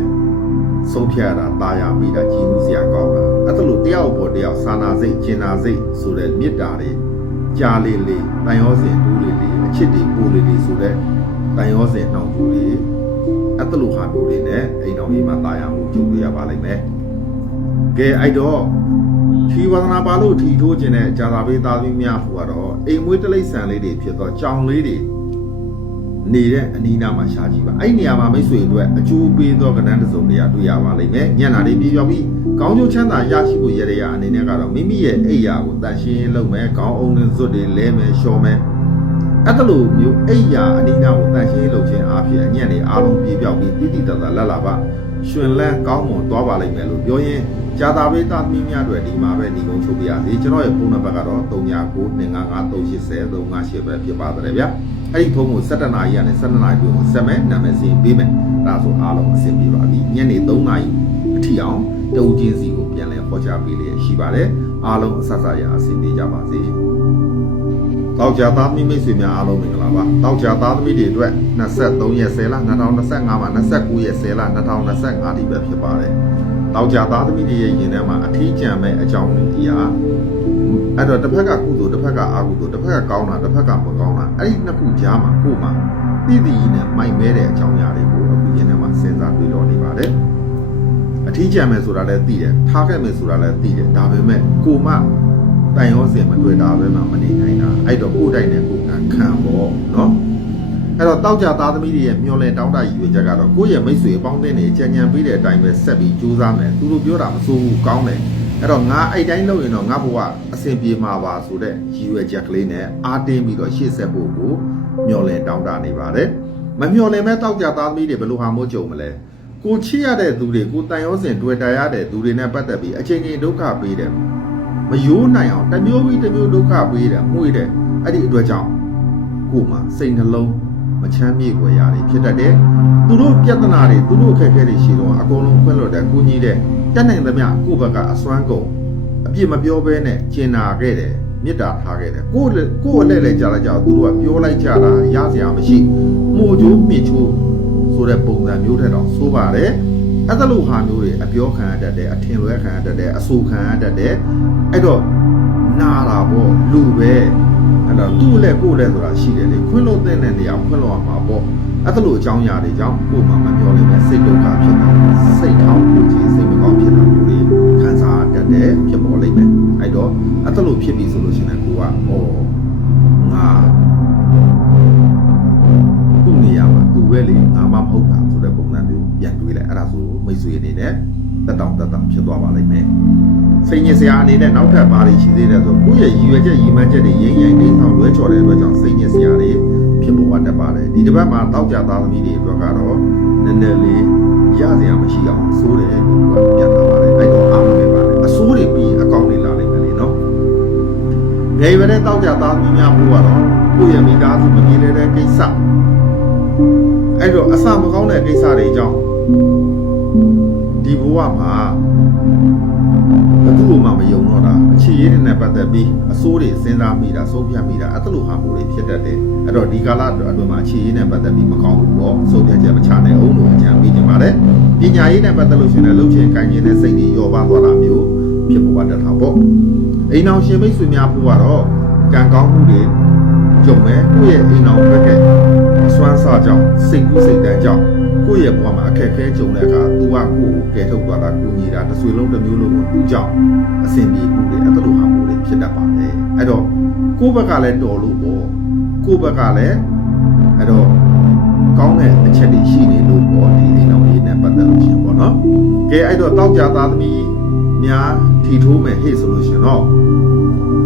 ဆုံးဖြတ်ရတာတာယာမိတာကြီးမှုစရာကောင်းတာအဲ့ဒါလို့တယောက်ပေါ်တယောက်စာနာစိတ်ကျင်နာစိတ်ဆိုတဲ့မေတ္တာတွေကြားလေးတန်ရောစင်တူးလေးအချစ်တွေပိုလေးဆိုတဲ့တန်ရောစင်နှောင်ကျူလေးအဲ့ဒါလို့ဟာမျိုးတွေနဲ့အိမ်တော်ကြီးမှာတာယာမှုကြုံရပါလိမ့်မယ်ကဲအဲ့တော့ထီဝါဒနာပါလို့ထီထိုးခြင်းနဲ့ဂျာသာပေးသားသမီးများဖို့ကတော့အိမ်မွေးတလိပ်ဆန်လေးတွေဖြစ်တော့ကြောင်လေးတွေနေတဲ့အနီးနားမှာရှားကြည့်ပါအဲ့ဒီနေရာမှာမိတ်ဆွေတို့အကျိုးပေးသောကဏ္ဍတစ်စုံတရာတွေ့ရပါလိမ့်မယ်ညံ့တာတွေပြေပြောပြီးကောင်းကျိုးချမ်းသာရရှိဖို့ရရအနေနဲ့ကတော့မိမိရဲ့အိယာကိုတန်ရှင်းလုပ်မယ်ခေါင်းအုံနဲ့ဇွတ်တွေလဲမယ်လျှော်မယ်အဲ့ဒါလိုမျိုးအိယာအနီးနားကိုတန်ရှင်းလုပ်ခြင်းအပြင်အညံ့တွေအားလုံးပြေပြောပြီးတိတိတတ်တာလက်လာပါရှင်လန်းကောင်းမွန်သွားပါလိမ့်မယ်လို့ပြောရင်ဂျာတာပေးသားသမီးများတွေဒီမှာပဲညီကုန်းချုပ်ပြရစီကျွန်တော်ရဲ့ဖုန်းနံပါတ်ကတော့39925538ပဲဖြစ်ပါတယ်ဗျာအဲ့ဒီဖုန်းကို17နာရီကနေ17နာရီကိုဆက်မယ်နာမည်စီပေးမယ်ဒါဆိုအားလုံးအဆင်ပြေပါပြီညနေ3နာရီအထိအောင်တုံးချင်းစီကိုပြန်လဲဟောကြားပေးလျက်ရှိပါတယ်အားလုံးအဆရအဆင်ပြေကြပါစေတောက်ကြသားမိမိတ်ဆွေများအားလုံးမင်္ဂလာပါတောက်ကြသားသမီးတွေအတွက်23ရက်10လ2025မှာ29ရက်10လ2025ဒီပဲဖြစ်ပါတယ်တောက်ကြသားသမီးတွေရဲ့ရင်ထဲမှာအထီးကျန်မဲ့အကြောင်းတရားအဲ့တော့တစ်ဖက်ကကုသိုလ်တစ်ဖက်ကအာကုသိုလ်တစ်ဖက်ကကောင်းတာတစ်ဖက်ကမကောင်းတာအဲ့ဒီနှစ်ခုကြားမှာကိုယ်မှာသိသိနဲ့မိုက်မဲတဲ့အကြောင်းအရာတွေကိုအခုရင်ထဲမှာစဉ်းစားတွေ့တော်နေပါတယ်အထီးကျန်မဲ့ဆိုတာလည်းသိတယ်ထားခဲ့မဲ့ဆိုတာလည်းသိတယ်ဒါပေမဲ့ကိုမှတိုင်ရောစင်မတွေ့တာပဲမှမနေနိုင်တာအဲ့တော့ကိုယ်တိုင်နဲ့ကိုယ်ကခံပေါ့နော်အဲ့တော့တောက်ကြသားသမီးတွေရဲ့မျောလင့်တောင်းတရည်ရွယ်ချက်ကတော့ကိုယ့်ရဲ့မိတ်ဆွေအပေါင်းအသင်းတွေကြံကြံပေးတဲ့အတိုင်းပဲဆက်ပြီးကြိုးစားမယ်သူတို့ပြောတာမစိုးဘူးကောင်းတယ်အဲ့တော့ငါအဲ့တိုင်းလုပ်ရင်တော့ငါဘဝအဆင်ပြေမှာပါဆိုတဲ့ရည်ရွယ်ချက်ကလေးနဲ့အားတင်းပြီးတော့ရှေ့ဆက်ဖို့ကိုမျောလင့်တောင်းတနေပါတယ်မမျောလင့်မဲ့တောက်ကြသားသမီးတွေဘယ်လိုဟာမို့ကြုံမလဲကိုချစ်ရတဲ့သူတွေကိုတန်ရောစင်တွေ့တာရတဲ့သူတွေနဲ့ပတ်သက်ပြီးအချိန်ချင်းဒုက္ခပေးတယ်မယိုးနိုင်အောင်တစ်မျိုးပြီးတစ်မျိုးဒုက္ခပေးတယ်မှုတယ်အဲ့ဒီအတွက်ကြောင့်ကိုမှစိတ်နှလုံးမချမ်းမြေ့ွယ်ရာတွေဖြစ်တတ်တယ်သူတို့ပြဿနာတွေသူတို့အခက်အခဲတွေရှိတော့အကုန်လုံးခွင့်လွှတ်တယ်ကိုကြီးတဲ့တက်နိုင်သမျှကိုယ့်ဘက်ကအစွမ်းကုန်အပြစ်မပြောဘဲနဲ့ကျင်နာခဲ့တယ်မေတ္တာထားခဲ့တယ်ကိုယ်အလဲလဲကြားလိုက်ကြသူတို့ကပြောလိုက်ကြတာရစရာမရှိမှုချိုးမြင့်ချိုးဆိုတဲ့ပုံစံမျိုးတဲ့တော့ဆိုပါတယ်အဲ့ဒါလိုဟာမျိုးတွေအပြောခံရတတ်တယ်အထင်လွဲခံရတတ်တယ်အဆူခံရတတ်တယ်အဲ့တော့နာတာပေါ့လူပဲအဲ့တော့သူ့လက်ကိုယ်လက်ဆိုတာရှိတယ်လေခွင့်လို့တဲ့နေရာခွင့်လို့ရမှာပေါ့ အဲ့ဒါလိုအကြောင်းအရာတွေကြောင့်ကိုယ်မှမပြောလိမ့်မယ်စိတ်ဒုက္ခဖြစ်တာစိတ်ထောင်းပူခြင်းစိတ်မကောင်းဖြစ်တာမျိုးတွေခံစားတတ်တယ်ဖြစ်ပေါ်လိမ့်မယ်အဲ့တော့အဲ့ဒါလိုဖြစ်ပြီဆိုလို့ရှိရင်ကိုကငါသူ့နေရာမှာသူပဲလေငါမှမဟုတ်တာဆိုတဲ့ပုံစံမျိုးပြန်တွေးလိုက်အဲ့ဒါဆိုမိတ်ဆွေအနေနဲ့တက်တောင်ဖြစ်သွားပါလိမ့်မယ်စိတ်ညစ်စရာအနေနဲ့နောက်ထပ်ဘာတွေရှိသေးတယ်ဆိုကိုယ့်ရဲ့ရည်ရွယ်ချက်ရည်မှန်းချက်တွေရင်းရင်တိဆောင်လွဲချော်တဲ့အတွက်ကြောင့်စိတ်ညစ်စရာတွေဖြစ်ပေါ်တတ်ပါတယ်ဒီတစ်ပတ်မှာတောက်ကြသားသမီးတွေအတွက်ကတော့နည်းနည်းလေးရစရာမရှိအောင်စိုးတယ်လို့ကပြန်ထားပါတယ်အဲ့တော့အားမပဲပါနဲ့အစိုးတွေပြီးအကောင့်တွေလာလိမ့်မယ်လေနော်ငယ်ရွယ်တဲ့တောက်ကြသားသမီးများဖို့ကတော့ကိုယ့်ရဲ့မိသားစုမပြေလည်တဲ့ကိစ္စအဲ့တော့အစမကောင်းတဲ့ကိစ္စတွေကြောင့်ဒီဘဝမှာဘယ်သူမှမယုံတော့တာအခြေရင်းနဲ့ပတ်သက်ပြီးအစိုးတွေစဉ်းစားမိတာဆုံးဖြတ်မိတာအဲ့လိုဟာမျိုးတွေဖြစ်တတ်တယ်အဲ့တော့ဒီကာလအတွင်းမှာအခြေရင်းနဲ့ပတ်သက်ပြီးမကောင်းဘူးပေါ့ဆုံးဖြတ်ချက်မချနိုင်အောင်လို့အကြံပေးကြပါတယ်ပညာရေးနဲ့ပတ်သက်လို့ရှိရင်လှုပ်ချင်ကိုင်းခြင်းနဲ့စိတ်တွေလျော့ပါသွားတာမျိုးဖြစ်ပေါ်တတ်တာပေါ့အိမ်အောင်ရှင်မိတ်ဆွေများဖို့ကတော့ကံကောင်းမှုတွေကြုံမယ်ကိုယ့်ရဲ့အိမ်အောင်ဘက်ကအစွမ်းစားကြောင့်စိတ်ကူးစိတ်တန်းကြောင့်ကိုယ့်ရဲ့ဘဝမှာအခက်အခဲကြုံတဲ့အခါသူကကိုယ်ကိုကယ်ထုတ်သွားတာကိုညီတာတစ်ဆွေလုံးတစ်မျိုးလုံးကိုသူ့ကြောင့်အဆင်ပြေမှုတွေအဲ့လိုဟာမျိုးတွေဖြစ်တတ်ပါတယ်အဲ့တော့ကိုယ့်ဘက်ကလည်းတော်လို့ပေါ့ကိုယ့်ဘက်ကလည်းအဲ့တော့ကောင်းတဲ့အချက်တွေရှိနေလို့ပေါ့ဒီအိမ်တော်ရေးနဲ့ပတ်သက်လို့ရှင်ပေါ့နော်ကဲအဲ့တော့တောက်ကြသားသမီးများထီထိုးမယ်ဟေ့ဆိုလို့ရှင်တော့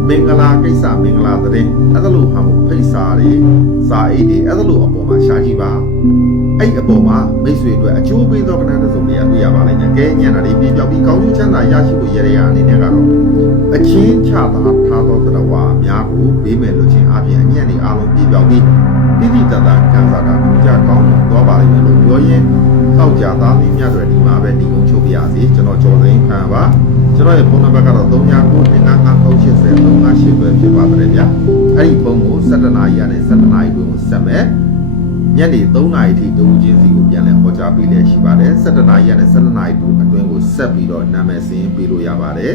မင်္ဂလာကိစ္စမင်္ဂလာတဲ့အဲ့လိုဟာမျိုးဖိတ်စာတွေစာအိတ်တွေအဲ့လိုအပေါ်မှာရှားကြည့်ပါအဲ့အပေါ်မှာမိတ်ဆွေအတွက်အကျိုးပေးသောကဏ္ဍတစ်စုံတွေတွေ့ရပါလိမ့်မယ်။ကဲညံ့တာတွေပြပြောက်ပြီးကောင်းကျိုးချမ်းသာရရှိဖို့ရရအနေနဲ့ကတော့အချင်းချသာထားသောတရားဝါအများကိုဘေးမဲ့လို့ချင်းအပြင်အညံ့တွေအားလုံးပြပြောက်ပြီးတိတိတတ်တာခံစားတာထူးခြားကောင်းသွားပါလိမ့်မယ်လို့ပြောရင်းထောက်ကြသားမင်းများတွေဒီမှာပဲဒီကုန်းချုပ်ပြရစီကျွန်တော်ကျော်စိန်ခံပါကျွန်တော်ရဲ့ဖုန်းနံပါတ်ကတော့39935358ပဲဖြစ်ပါတယ်ဗျာအဲ့ဒီဖုန်းကို17နာရီကနေ17နာရီတွင်ဆက်မယ်ညနေ3နာရီထိတူချင်းစီကိုပြန်လည်ဟောကြားပေးလျက်ရှိပါတယ်17နာရီကနေ17နာရီအတွင်းကိုဆက်ပြီးတော့နာမည်စာရင်းပေးလို့ရပါတယ်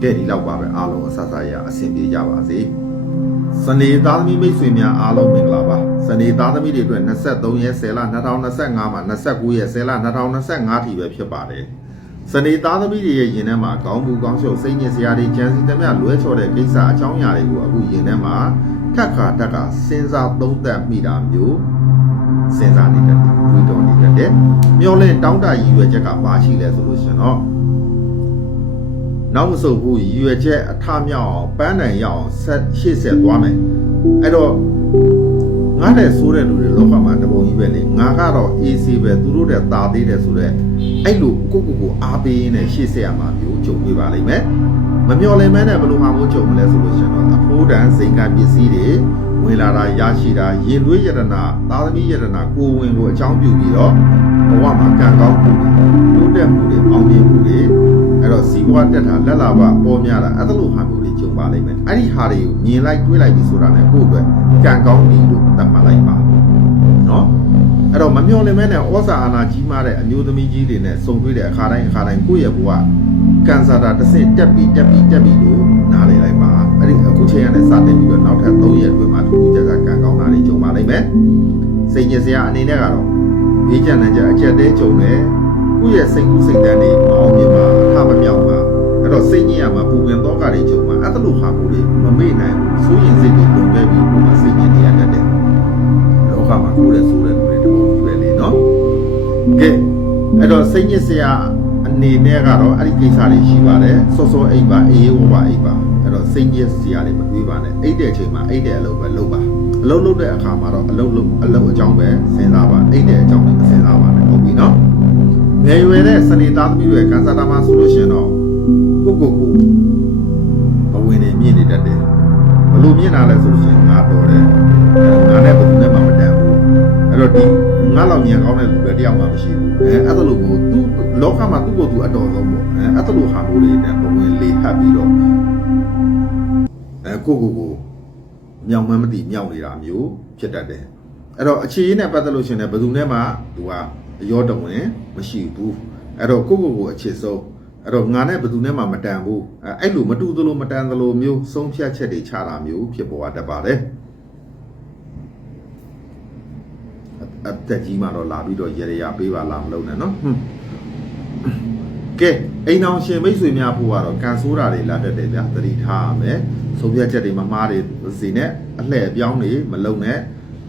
ကဲဒီလောက်ပါပဲအားလုံးအဆဆရအဆင်ပြေကြပါစေစနေသားသမီးမိတ်ဆွေများအားလုံးမင်္ဂလာပါစနေသားသမီးတွေအတွက်23ရက်10လ2025မှာ29ရက်10လ2025ထိပဲဖြစ်ပါတယ်စနေသားသမီးတွေရဲ့ယင်ထဲမှာကောင်းမှုကောင်းရှုပ်စိတ်ညစ်စရာတွေကြံစည်သမျှလွဲချော်တဲ့ကိစ္စအကြောင်းအရာတွေကိုအခုယင်ထဲမှာထက်ခါတက်ကစဉ်းစားသုံးသပ်မိတာမျိုးစဉ်းစားနေတတ်တယ်တွေးတောနေတတ်တယ်မျောလင့်တောင်းတရည်ရွယ်ချက်ကဘာရှိလဲဆိုလို့ရှင်တော့နောက်မဆုတ်ဘူးရည်ရွယ်ချက်အထမြောက်အောင်ပန်းတိုင်ရအောင်ရှေ့ဆက်သွားမယ်အဲ့တော့ငါတဲ့ဆိုးတဲ့လူတွေလောကမှာတပုံကြီးပဲလေငါကတော့ AC ပဲသူတို့တဲ့တာသေးတယ်ဆိုတော့အဲ့လိုကိုအားပေးရင်းနဲ့ရှေ့ဆက်ရမှာမျိုးကြုံတွေ့ပါလိမ့်မယ်မမျော်လင့်မဲနဲ့ဘယ်လိုမှမကြုံမလဲဆိုလို့ရှင်တော့အဖိုးတန်စိန်ကပစ္စည်းတွေဝင်လာတာရရှိတာရင်သွေးယတနာသာသမီယတနာကိုဝင်ကိုအကြောင်းပြုပြီးတော့ဘဝမှာကံကောင်းမှုတွေတိုးတက်မှုတွေအောင်မြင်မှုတွေအဲ့တော့စီးပွားတက်တာလက်လာပါပေါ်များတာအဲ့လိုဟာမျိုးတွေကြုံပါလိမ့်မယ်အဲ့ဒီဟာတွေကိုမြင်လိုက်တွေးလိုက်ပြီးဆိုတာနဲ့ကိုယ့်အတွက်ကံကောင်းပြီလို့သတ်မှတ်လိုက်ပါနော်အဲ့တော့မမျော်လင့်မဲနဲ့ဩဇာအာဏာကြီးမားတဲ့အမျိုးသမီးကြီးတွေနဲ့စုံတွေ့တဲ့အခါတိုင်းကိုယ့်ရဲ့ဘဝကန်ဆာတာတစ်ဆင့်တက်ပြီးလို့နားလည်လိုက်ပါအဲ့ဒီအခုချိန်ကနေစတင်ပြီးတော့နောက်ထပ်3ရက်အတွင်းမှာထူးခြားကံကောင်းတာတွေကြုံပါလိမ့်မယ်စိတ်ညစ်စရာအနေနဲ့ကတော့ဘေးကျန်တဲ့အကျက်တဲကြုံတယ်ကိုယ့်ရဲ့စိတ်ကူးစိတ်တန်းတွေမအောင်မြင်ပါအထမမြောက်ပါအဲ့တော့စိတ်ညစ်ရမှာပူပင်တော့ကတွေကြုံပါအဲ့လိုဟာမျိုးတွေမမေ့နိုင်ဘူးစိုးရင်စိတ်တွေလုံခဲ့ပြီးကိုယ်မှာစိတ်ညစ်နေရတတ်တယ်လောကမှာကိုယ်ရဲ့ဆိုးတဲ့လူတွေတပုံကြီးပဲလေနော်ကဲအဲ့တော့စိတ်ညစ်စရာအနေနဲ့ကတော့အဲ့ဒီကိစ္စတွေရှိပါတယ်စောစောအိပ်ပါအေးဝပါအိပ်ပါအဲ့တော့စိတ်ညစ်စရာတွေမတွေးပါနဲ့အိပ်တဲ့အချိန်မှာအိပ်တဲ့အလုပ်ပဲလုပ်ပါအလုပ်လုပ်တဲ့အခါမှာတော့အလုပ်အကြောင်းပဲစဉ်းစားပါအိပ်တဲ့အကြောင်းတွေမစဉ်းစားပါနဲ့ဟုတ်ပြီနော်ငယ်ရွယ်တဲ့စနေသားသမီးတွေကံစားတာမှဆိုလို့ရှိရင်တော့ကိုဘဝင်နေမြင့်နေတတ်တယ်ဘလို့မြင့်လာလဲဆိုလို့ရှိရင်ငါတော်တယ်ငါနဲ့ဘယ်သူနဲ့မှမတန်ဘူးအဲ့တော့ဒီငါလောက်ညံကောင်းတဲ့လူတွေတယောက်မှမရှိဘူးအဲ့ဒါလိုကိုသူလောကမှာသူ့ကိုယ်သူအတော်ဆုံးပေါ့အဲ့ဒါလိုဟာမျိုးတွေနဲ့ဘဝင်လေးဟပ်ပြီးတော့ကိုမြောင်မသိမြောက်နေတာမျိုးဖြစ်တတ်တယ်အဲ့တော့အခြေရင်းနဲ့ပတ်သက်လို့ရှိရင်ဘယ်သူနဲ့မှသူကရောတဝင်မရှိဘူးအဲ့တော့ကိုအခြေဆုံးအဲ့တော့ငါနဲ့ဘယ်သူနဲ့မှမတန်ဘူးအဲ့လိုမတူသလိုမတန်သလိုမျိုးဆုံးဖြတ်ချက်တွေချတာမျိုးဖြစ်ပေါ်တတ်ပါတယ် အသက်ကြီးမှတော့လာပြီးတော့ရေရပေးပါလားမလုပ်နဲ့နော်ကဲအိမ်အောင်ရှင်မိတ်ဆွေများဖို့ကတော့ကန်ဆိုးတာတွေလာတတ်တယ်ဗျာသတိထားရမယ်ဆုံးဖြတ်ချက်တွေမမှားတွေစီနဲ့အလှည့်အပြောင်းတွေမလုပ်နဲ့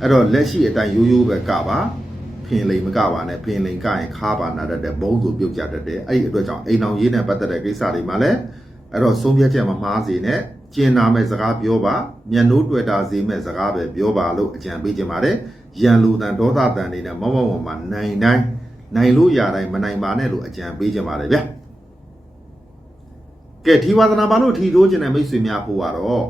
အဲ့တော့လက်ရှိအတိုင်းရိုးရိုးပဲကပါဖင်လိမ်မကပါနဲ့ဖင်လိမ်ကရင်ခါပါနာတတ်တဲ့ဘုံဆိုပြုတ်ကြတတ်တယ်အဲ့ဒီအတွက်ကြောင့်အိမ်အောင်ရေးနဲ့ပတ်သက်တဲ့ကိစ္စတွေမှာလည်းအဲ့တော့ဆုံးဖြတ်ချက်မမှားစေနဲ့ကျင်နာမဲ့စကားပြောပါမျက်နှိုးတွေ့တာစေမဲ့စကားပဲပြောပါလို့အကြံပေးချင်ပါတယ်ရန်လူတန်ဒေါသတန်တွေနဲ့မောက်မောက်မှာနိုင်တိုင်းနိုင်လို့ရတိုင်းမနိုင်ပါနဲ့လို့အကြံပေးချင်ပါတယ်ဗျာကဲထီဝါသနာပါလို့ထီထိုးခြင်းတဲ့မိတ်ဆွေများဖို့ကတော့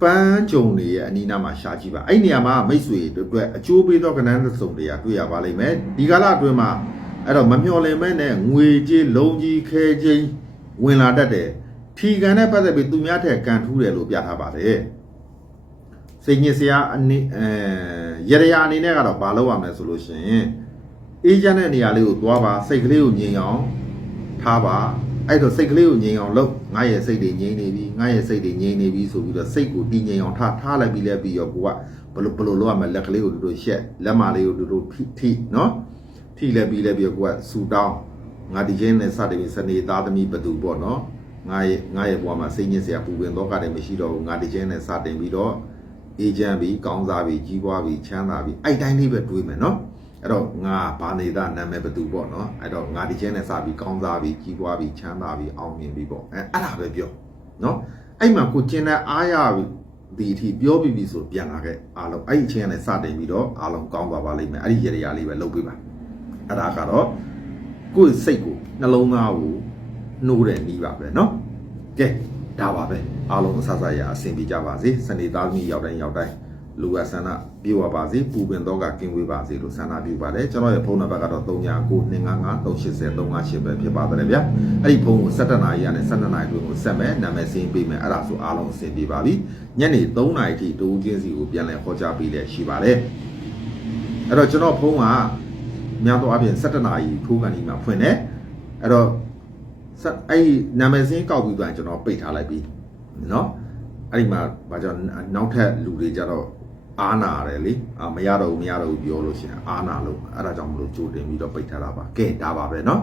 ပန်းကြုံတွေရဲ့အနီးနားမှာရှာကြည့်ပါအဲ့နေရာမှာမိတ်ဆွေတို့အတွက်အကျိုးပေးသောကဏ္ဍစုံတွေကတွေ့ရပါလိမ့်မယ်ဒီကာလအတွင်းမှာအဲ့တော့မမျှော်လင့်မဲ့နဲ့ငွေကြေးလုံးကြီးခဲချင်းဝင်လာတတ်တယ်ထီကန်နဲ့ပတ်သက်ပြီးသူများထက်ကန်ထူးတယ်လို့ပြထားပါတယ်စိတ်ညစ်စရာအနေရရအနေနဲ့ကတော့မလုပ်ရမယ်ဆိုလို့ရှိရင်အေးချမ်းတဲ့နေရာလေးကိုသွားပါစိတ်ကလေးကိုငြိမ်အောင်ထားပါအဲ့တော့စိတ်ကလေးကိုငြိမ်အောင်လုပ်ငါရဲ့စိတ်တွေငြိမ်နေပြီငါရဲ့စိတ်တွေငြိမ်နေပြီဆိုပြီးတော့စိတ်ကိုတည်ငြိမ်အောင်ထားလိုက်ပြီးလဲပြီးရောကိုကဘလို့လုပ်ရမယ်လက်ကလေးကိုတို့ရှက်လက်မလေးကိုတို့ထိနော်ထိလဲပြီးလဲပြီးရောကိုကဆူတောင်းငါဒီချင်းနဲ့စတယ်စနေသားသမီးဘသူပေါ့နော်ငါရဲ့ဘဝမှာစိတ်ညစ်စရာပူပင်တော့ကတည်းမရှိတော့ဘူးငါဒီချင်းနဲ့စတင်ပြီးတော့အေးချမ်းပြီးကောင်းစားပြီးကြီးပွားပြီးချမ်းသာပြီးအဲ့တိုင်းလေးပဲတွေးမယ်နော်အဲ့တော့ငါဘာနေတာနာမည်ဘသူပေါ့နော်အဲ့တော့ငါဒီချင်းနဲ့စပြီးကောင်းစားပြီးကြီးပွားပြီးချမ်းသာပြီးအောင်မြင်ပြီးပေါ့အဲ့ဒါပဲပြောနော်အဲ့မှာကိုကျင်တဲ့အားရဒီအထိပြောပြီးပြီဆိုပြန်လာခဲ့အားလုံးအဲ့ဒီအချင်းနဲ့စတင်ပြီးတော့အားလုံးကောင်းသွားပါလိမ့်မယ်အဲ့ဒီရရလေးပဲလုပ်ပေးပါအဲ့ဒါကတော့ကိုယ့်စိတ်ကိုနှလုံးသားကိုနှိုးတဲ့နည်းပါပဲနော်ကဲဒါပါပဲအားလုံးအဆရအဆင်ပြေကြပါစေစနေသားသမီးရောက်တိုင်းလူကဆန္ဒပြေဝပါစေပူပင်တော့ကကင်းဝေးပါစေလို့ဆန္ဒပြုပါတယ်ကျွန်တော်ရဲ့ဖုန်းနံပါတ်ကတော့39925538ပဲဖြစ်ပါတယ်ဗျာအဲ့ဒီဖုန်းကို17နာရီကနေ12နာရီအတွင်းကိုဆက်မယ်နာမည်စင်းပေးမယ်အဲ့ဒါဆိုအားလုံးအဆင်ပြေပါပြီညနေ3နာရီထိတူးချင်းစီကိုပြန်လည်ဟောကြားပေးလဲရှိပါတယ်အဲ့တော့ကျွန်တော်ဖုန်းကများသောအားဖြင့်17နာရီထိုးကန်ဒီမှာဖွင့်တယ်အဲ့တော့အဲ့ဒီနာမည်စင်းကောက်ပြီးတော့ကျွန်တော်ပိတ်ထားလိုက်ပြီနော်အဲ့ဒီမှာဘာကြောင့်နောက်ထပ်လူတွေကြတော့အားနာတယ်လေမရတော့ဘူးပြောလို့ရှိရင်အားနာလို့အဲ့ဒါကြောင့်မလို့ကြိုတင်ပြီးတော့ပိတ်ထားတာပါကဲဒါပါပဲเนาะ